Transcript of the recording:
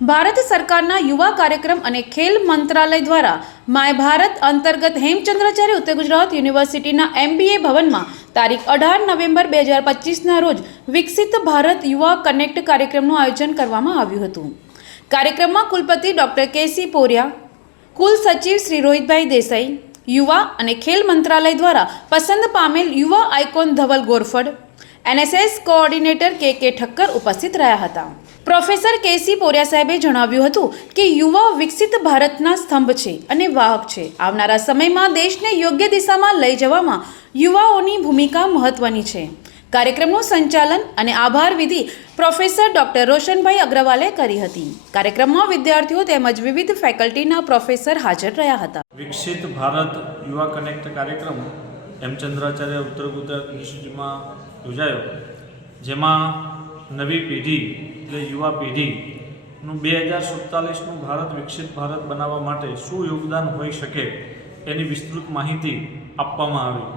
ભારત સરકારના યુવા કાર્યક્રમ અને ખેલ મંત્રાલય દ્વારા માય ભારત અંતર્ગત હેમચંદ્રાચાર્ય ઉત્તર ગુજરાત યુનિવર્સિટીના એમબીએ ભવનમાં તારીખ અઢાર નવેમ્બર બે હજાર પચીસના રોજ વિકસિત ભારત યુવા કનેક્ટ કાર્યક્રમનું આયોજન કરવામાં આવ્યું હતું. કાર્યક્રમમાં કુલપતિ ડૉક્ટર કેસી પોરિયા, કુલ સચિવ શ્રી રોહિતભાઈ દેસાઈ, યુવા અને ખેલ મંત્રાલય દ્વારા પસંદ પામેલ યુવા icon Dhaval Gorfad NSS coordinator K K Thakkar ઉપસ્થિત રહ્યા હતા. પ્રોફેસર કેસી પોરિયા સાહેબે જણાવ્યું હતું કે યુવા વિકસિત ભારતના સ્તંભ છે અને વાહક છે. આવનારા સમયમાં દેશને યોગ્ય દિશામાં લઈ જવામાં યુવાઓની ભૂમિકા મહત્વની છે. કાર્યક્રમનું સંચાલન અને આભાર વિધિ પ્રોફેસર ડોક્ટર રોશનભાઈ અગ્રવાલે કરી હતી. કાર્યક્રમમાં વિદ્યાર્થીઓ તેમજ વિવિધ ફેકલ્ટીના પ્રોફેસર હાજર રહ્યા હતા. વિકસિત ભારત યુવા કનેક્ટ કાર્યક્રમ હેમચંદ્રાચાર્ય ઉત્તર ગુજરાત યુનિવર્સિટીમાં યોજાયો, જેમાં નવી પેઢી એટલે યુવા પેઢીનું બે હજાર સુડતાલીસનું ભારત વિકસિત ભારત બનાવવા માટે શું યોગદાન હોઈ શકે એની વિસ્તૃત માહિતી આપવામાં આવી.